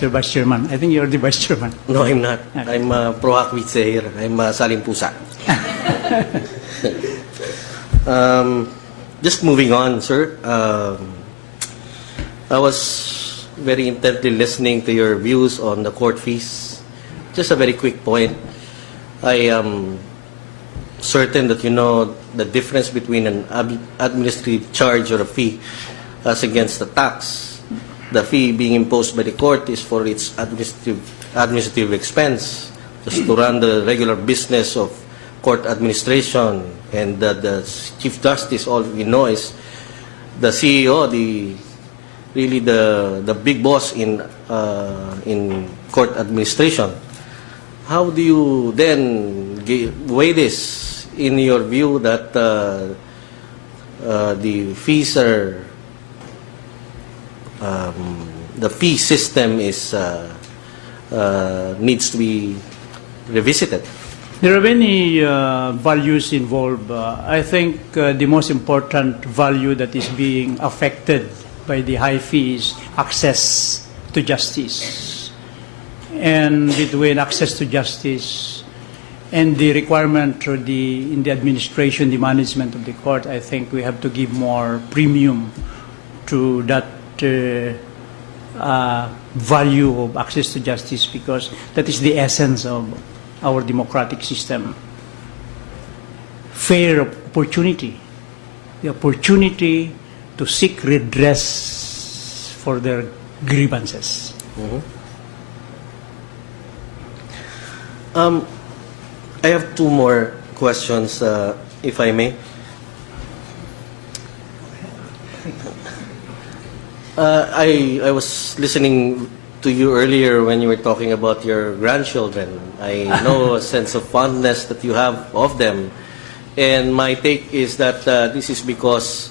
Mr. Vice Chairman. I think you're the Vice Chairman. No, I'm not. Okay. I'm Pro Acquitse here. I'm Saling Pusa. Just moving on, sir. I was very intently listening to your views on the court fees. Just a very quick point. I am certain that you know the difference between an administrative charge or a fee as against the tax. The fee being imposed by the court is for its administrative expense, just to run the regular business of court administration. And the Chief Justice, all we know, is the CEO, really the big boss in court administration. How do you then weigh this in your view that the fees are the fee system is needs to be revisited? There are many values involved. I think the most important value that is being affected by the high fees, access to justice. And between access to justice and the requirement for in the administration, the management of the court, I think we have to give more premium to that value of access to justice, because that is the essence of our democratic system. Fair opportunity, the opportunity to seek redress for their grievances. Mm-hmm. I have two more questions, if I may. I was listening to you earlier when you were talking about your grandchildren. I know a sense of fondness that you have of them. And my take is that this is because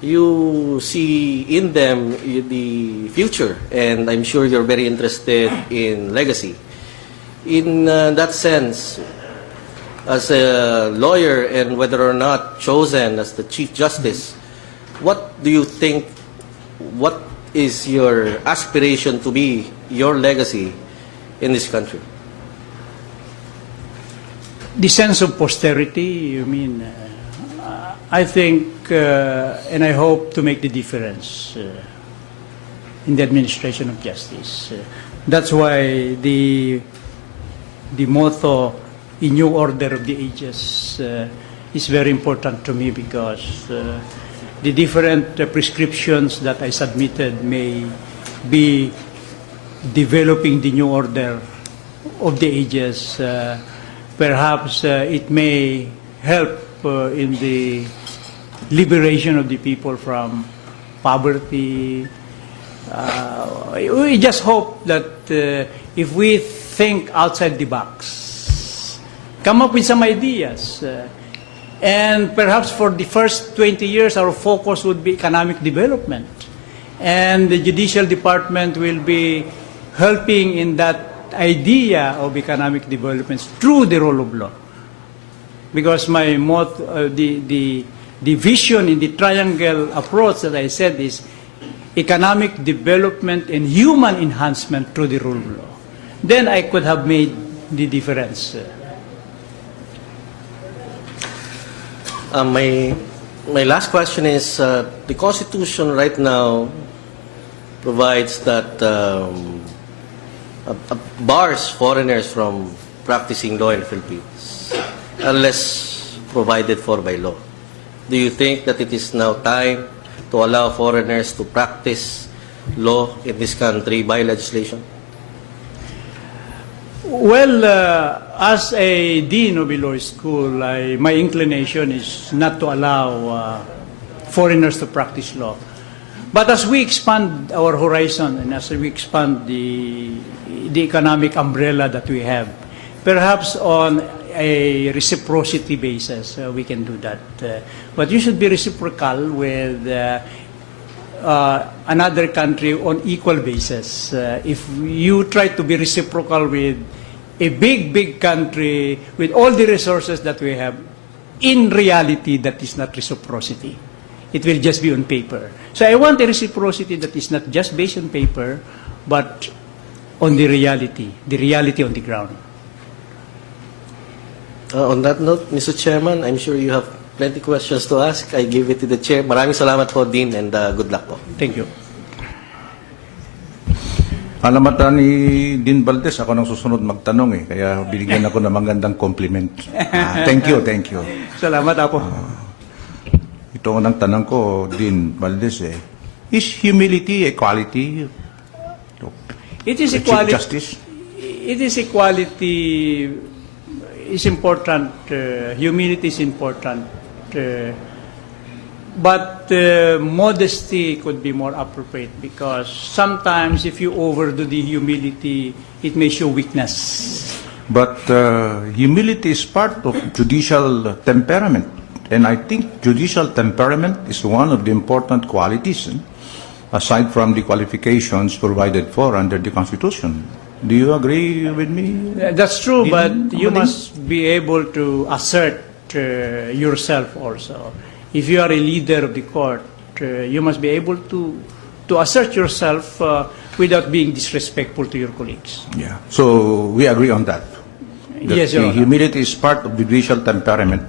you see in them the future. And I'm sure you're very interested in legacy. In that sense, as a lawyer and whether or not chosen as the Chief Justice, what do you think, what is your aspiration to be your legacy in this country? The sense of posterity, you mean? I think and I hope to make the difference in the administration of justice. That's why the motto, "A New Order of the Ages," is very important to me, because the different prescriptions that I submitted may be developing the new order of the ages. Perhaps it may help in the liberation of the people from poverty. We just hope that if we think outside the box, come up with some ideas, and perhaps for the first 20 years our focus would be economic development, and the Judicial Department will be helping in that idea of economic development through the rule of law. Because my the vision in the triangle approach that I said is economic development and human enhancement through the rule of law. Then I could have made the difference. My last question is, the Constitution right now provides that bars foreigners from practicing law in the Philippines unless provided for by law. Do you think that it is now time to allow foreigners to practice law in this country by legislation? Well, as a dean of a law school, my inclination is not to allow foreigners to practice law. But as we expand our horizon and as we expand the economic umbrella that we have, perhaps on a reciprocity basis, we can do that. But you should be reciprocal with another country on equal basis. If you try to be reciprocal with a big country with all the resources that we have, in reality, that is not reciprocity. It will just be on paper. So I want a reciprocity that is not just based on paper, but on the reality on the ground. On that note, Mr. Chairman, I'm sure you have plenty questions to ask. I give it to the Chair. Maraming salamat po, Dean, and good luck po. Thank you. Alamatan ni Dean Valdez, ako nang susunod magtanong kaya binigyan ako ng magandang compliment. Thank you, thank you. Salamat Apo. Ito ang tanong ko, Dean Valdez is humility a quality? It is Chief equality. Justice? It is equality. Is important. Humility is important. But modesty could be more appropriate because sometimes if you overdo the humility, it may show weakness. But humility is part of judicial temperament. And I think judicial temperament is one of the important qualities, aside from the qualifications provided for under the Constitution. Do you agree with me? That's true, but you Amading? must be able to assert yourself also. If you are a leader of the court, you must be able to assert yourself without being disrespectful to your colleagues. Yeah. So we agree on that. Yes, Your the Honor. humility is part of judicial temperament,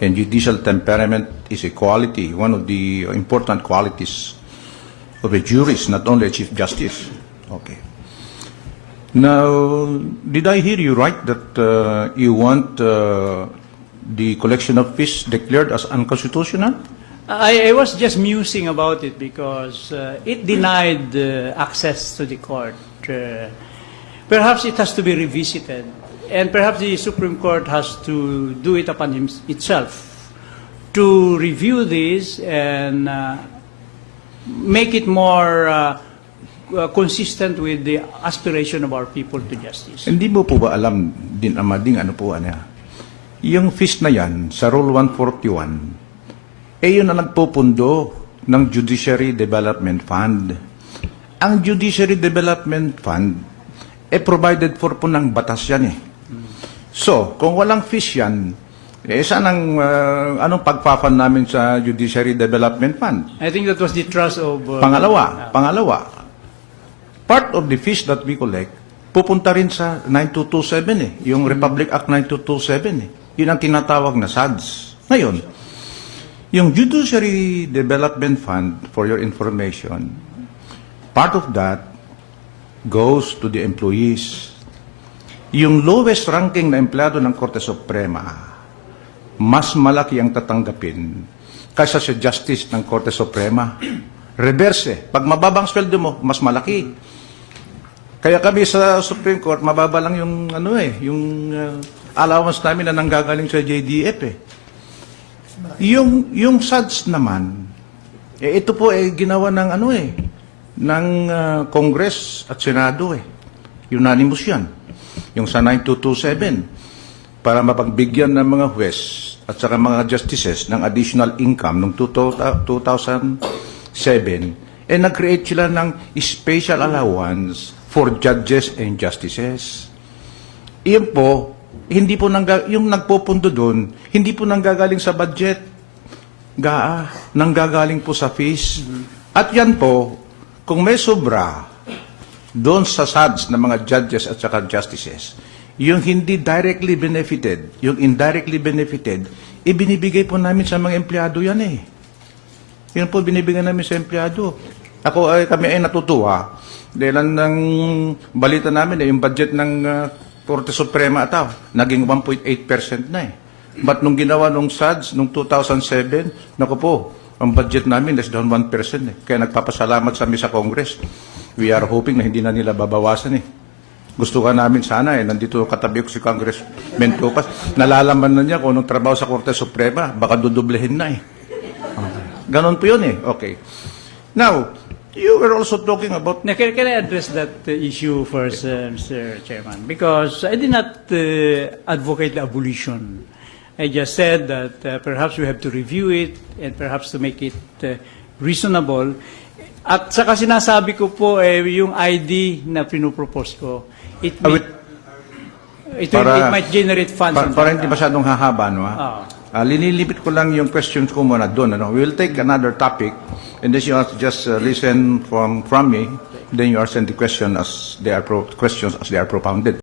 and judicial temperament is a quality, one of the important qualities of a jurist, not only a Chief Justice. Okay. Now, did I hear you right that you want the collection of fees declared as unconstitutional? I was just musing about it because it denied access to the court. Perhaps it has to be revisited, and perhaps the Supreme Court has to do it upon itself to review this and make it more consistent with the aspiration of our people to justice. Hindi mo po ba alam din, Amading, ano po yung fees na yan sa Rule 141, yun ang nagpupundo ng Judiciary Development Fund. Ang Judiciary Development Fund, provided for po ng batas yan So, kung walang fees yan, saan anong pagpapan namin sa Judiciary Development Fund? I think that was the trust of... Pangalawa, part of the fees that we collect, pupunta rin sa 9227 yung Republic Act 9227 Yun ang tinatawag na SADS. Ngayon, yung Judiciary Development Fund, for your information, part of that goes to the employees. Yung lowest ranking na empleyado ng Korte Suprema, mas malaki ang tatanggapin kaysa sa justice ng Korte Suprema. Reverse, pag mababang sweldo mo, mas malaki. Kaya kami sa Supreme Court, mababa lang yung allowance namin na nanggagaling sa JDF Yung SADS naman, ito po ginawa ng ng Congress at Senado Unanimous yan. Yung sa 9227 para mapagbigyan ng mga huwes at saka mga justices ng additional income noong 2007 nag-create sila ng special allowance for judges and justices. Iyon po, hindi po yung nagpupundo doon, hindi po nanggagaling sa budget. Nanggagaling po sa fees. At yan po, kung may sobra doon sa SADS ng mga judges at saka justices, yung hindi directly benefited, yung indirectly benefited, ibinibigay po namin sa mga empleyado yan Yun po binibigay namin sa empleyado. Kami ay natutuwa dahil ng balita namin yung budget ng Korte Suprema naging 1.8% na But nung ginawa nung SADS, nung 2007, naku po, ang budget namin less than 1%. Kaya nagpapasalamat kami sa Congress. We are hoping na hindi na nila babawasan Gusto ka namin sana nandito katabi ko si Congressman Topas. Nalalaman na niya kung anong trabaho sa Korte Suprema. Baka dudublehin na Ganon po yun Okay. Now, you were also talking about... Now, can I address that issue first, Mr. Chairman? Because I did not advocate the abolition. I just said that perhaps we have to review it and perhaps to make it reasonable. At saka sinasabi ko po, yung ID na pinupropose ko, it might generate funds. Para hindi masyadong hahaba, linilipit ko lang yung questions ko muna doon. We will take another topic, and this you have to just listen from me. then you answer the question as they are questions as they are propounded.